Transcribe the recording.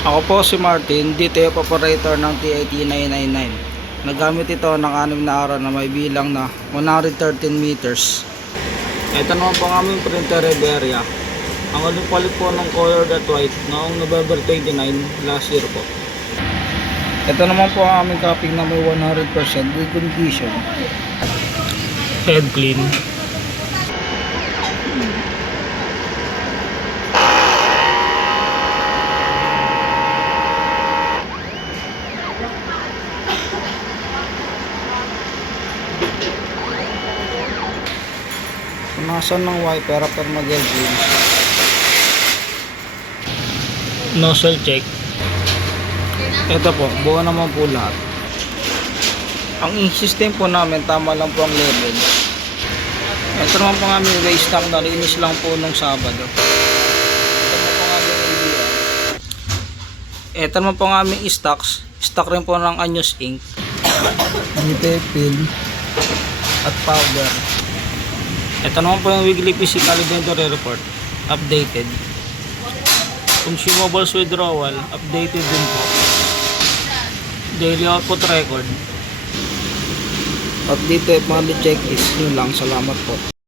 Ako po si Martin, DTF operator ng TIT999. Nagamit ito ng 6 na araw na may bilang na 113 meters. Ito naman po ang aming printer Iberia. Ang uling palit po ng colored at white noong November 29 last year po. Ito naman po ang aming copying na may 100% good condition. Head clean. Punasan ng wiper after mag-clean. Nozzle check. Ito po, buo naman po lahat. Ang system po namin, tama lang po ang level. Ito naman po ang aming waste stock na linis lang po nung Sabado. Ito naman po ang aming ABR. Ito naman po ang aming stocks. Stock rin po ng Anyos ink. Detail at powder. Ito naman po yung weekly physical inventory report. Updated. Consumables withdrawal. Updated din po. Daily output record. Updated monthly checklist. Yun lang. Salamat po.